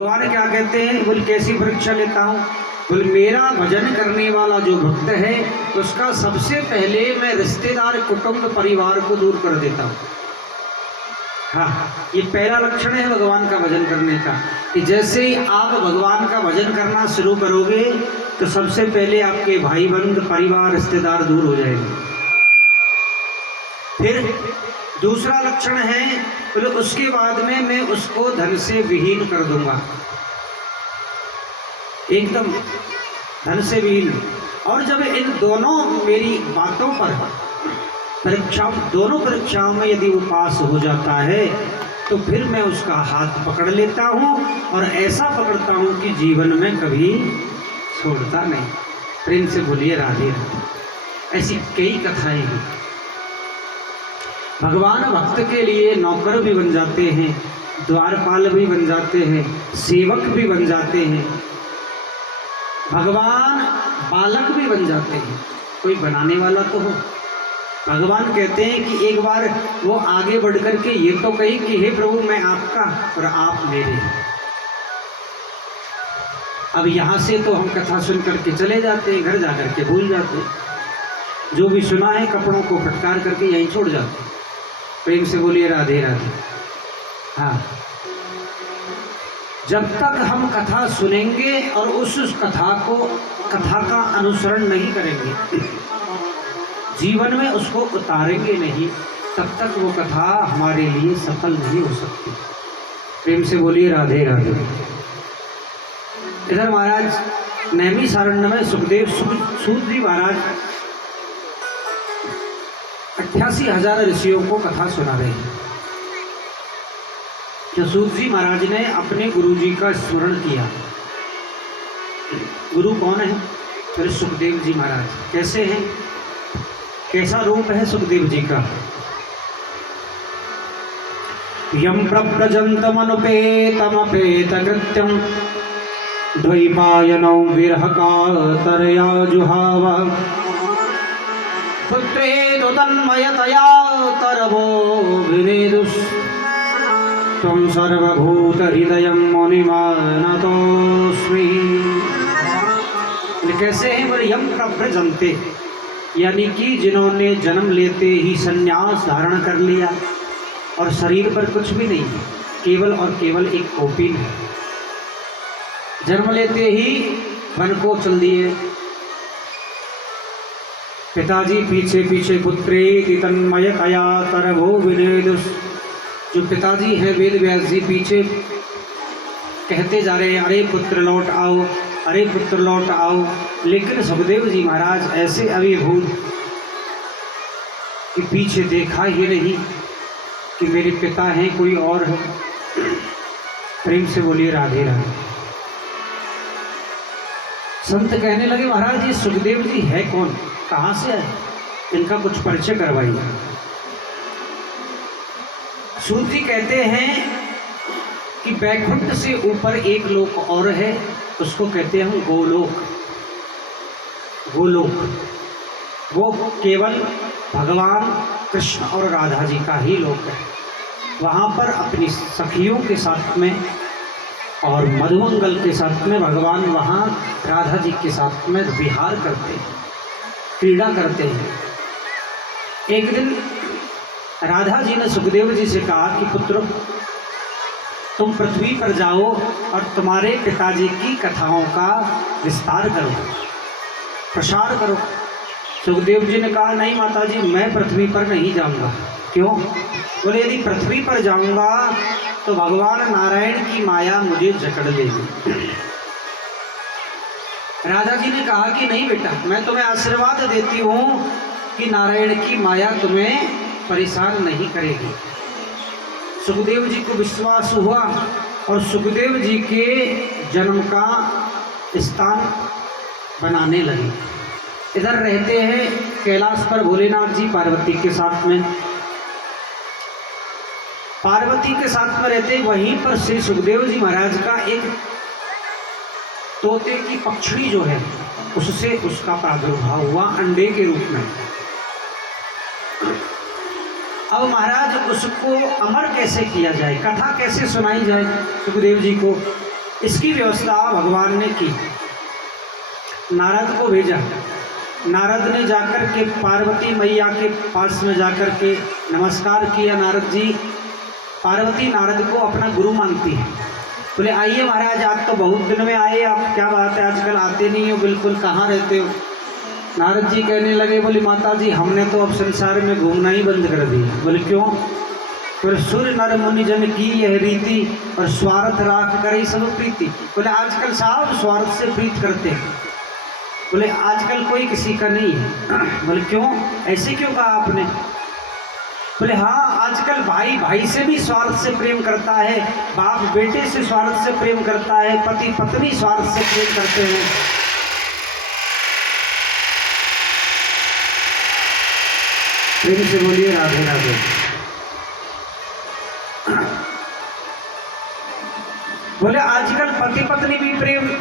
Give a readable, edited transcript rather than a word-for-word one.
भगवान क्या कहते हैं? बोल कैसी परीक्षा लेता हूँ? बोल मेरा भजन करने वाला जो भक्त है उसका सबसे पहले मैं रिश्तेदार कुटुंब परिवार को दूर कर देता हूँ। हाँ, ये पहला लक्षण है भगवान का भजन करने का कि जैसे ही आप भगवान का भजन करना शुरू करोगे तो सबसे पहले आपके भाई बंधु परिवार रिश्तेदार दूर हो जाएंगे। फिर दूसरा लक्षण है बोले उसके बाद में मैं उसको धन से विहीन कर दूंगा, एकदम धन से विहीन। और जब इन दोनों मेरी बातों पर दोनों परीक्षाओं में यदि वो पास हो जाता है तो फिर मैं उसका हाथ पकड़ लेता हूँ और ऐसा पकड़ता हूँ कि जीवन में कभी छोड़ता नहीं। प्रेम से बोलिए राधे राधे। ऐसी कई कथाएं हैं। भगवान भक्त के लिए नौकर भी बन जाते हैं, द्वारपाल भी बन जाते हैं, सेवक भी बन जाते हैं, भगवान बालक भी बन जाते हैं। कोई बनाने वाला तो हो। भगवान कहते हैं कि एक बार वो आगे बढ़ कर के ये तो कही कि हे प्रभु मैं आपका और आप मेरे। अब यहाँ से तो हम कथा सुन करके चले जाते हैं, घर जा करके भूल जाते हैं। जो भी सुना है कपड़ों को फटकार करके यहीं छोड़ जाते हैं। प्रेम से बोलिए राधे राधे। हाँ, जब तक हम कथा सुनेंगे और उस कथा का अनुसरण नहीं करेंगे, जीवन में उसको उतारेंगे नहीं, तब तक वो कथा हमारे लिए सफल नहीं हो सकती। प्रेम से बोलिए राधे राधे। इधर महाराज नैमिषारण्य में सुखदेव सूत जी महाराज 88,000 ऋषियों को कथा सुना रहे हैं। सूत जी महाराज ने अपने गुरु जी का स्मरण किया। गुरु कौन है? फिर सुखदेव जी महाराज। कैसे हैं? कैसा रूप है सुखदेव जी का? यम प्रव्रजन्तमनुपेतमपेत कृत्यं द्वैपायनौ विरह कातरया जुहाव पुत्रेदु तन्मयतया तरवो विनेदुस् त्वं सर्वभूतहृदयं मुनिमानतोऽस्मि। कैसे हैं? बोले यम प्रव्रजन्ते, यानी कि जिन्होंने जन्म लेते ही संन्यास धारण कर लिया और शरीर पर कुछ भी नहीं, केवल और केवल एक कौपीन है। जन्म लेते ही वन को चल दिए, पिताजी पीछे पीछे पुत्रेति तन्मयतया तरवो विनेदुस्। जो पिताजी हैं वेद व्यास जी पीछे कहते जा रहे हैं अरे पुत्र लौट आओ, अरे पुत्र लौट आओ। लेकिन सुखदेव जी महाराज ऐसे अभिभूत कि पीछे देखा ही नहीं कि मेरे पिता हैं कोई और है। प्रेम से बोलिए राधे राधे। संत कहने लगे महाराज ये सुखदेव जी है कौन, कहाँ से है, इनका कुछ परिचय करवाइए। सूत जी कहते हैं कि वैकुंठ से ऊपर एक लोक और है, उसको कहते हैं गोलोक। गोलोक वो केवल भगवान कृष्ण और राधा जी का ही लोक है। वहाँ पर अपनी सखियों के साथ में और मधुमंगल के साथ में भगवान वहाँ राधा जी के साथ में विहार करते हैं, क्रीड़ा करते हैं। एक दिन राधा जी ने सुखदेव जी से कहा कि पुत्र तुम पृथ्वी पर जाओ और तुम्हारे पिताजी की कथाओं का विस्तार करो, प्रसार करो। सुखदेव जी ने कहा नहीं माताजी मैं पृथ्वी पर नहीं जाऊंगा। क्यों? बोले यदि पृथ्वी पर जाऊंगा तो भगवान नारायण की माया मुझे जकड़ लेगी। राधा जी ने कहा कि नहीं बेटा, मैं तुम्हें आशीर्वाद देती हूँ कि नारायण की माया तुम्हें परेशान नहीं करेगी। सुखदेव जी को विश्वास हुआ और सुखदेव जी के जन्म का स्थान बनाने लगे। इधर रहते हैं कैलाश पर भोलेनाथ जी पार्वती के साथ में, पार्वती के साथ में रहते। वहीं पर श्री सुखदेव जी महाराज का एक तोते की पक्षी जो है उससे उसका प्रादुर्भाव हुआ अंडे के रूप में। अब महाराज उसको अमर कैसे किया जाए, कथा कैसे सुनाई जाए सुखदेव जी को? इसकी व्यवस्था भगवान ने की। नारद को भेजा। नारद ने जाकर के पार्वती मैया के पास में जाकर के नमस्कार किया। नारद जी, पार्वती नारद को अपना गुरु मानती है। बोले आइए महाराज, आज तो बहुत दिन में आए आप, क्या बात है आजकल आते नहीं हो बिल्कुल, कहाँ रहते हो? नारद जी कहने लगे, बोली माता जी हमने तो अब संसार में घूमना ही बंद कर दिया। बोले क्यों? बोले सूर्य नर मुनि जन की यह रीति, और स्वार्थ राख करे सब प्रीति। बोले आजकल साहब स्वार्थ से प्रीत करते हैं। बोले आजकल कोई किसी का नहीं है। बोले क्यों, ऐसे क्यों कहा आपने? बोले हाँ, आजकल भाई भाई से भी स्वार्थ से प्रेम करता है, बाप बेटे से स्वार्थ से प्रेम करता है, पति पत्नी स्वार्थ से प्रेम करते हैं। प्रेम से बोलिए राधे राधे। बोले आजकल पति पत्नी भी प्रेम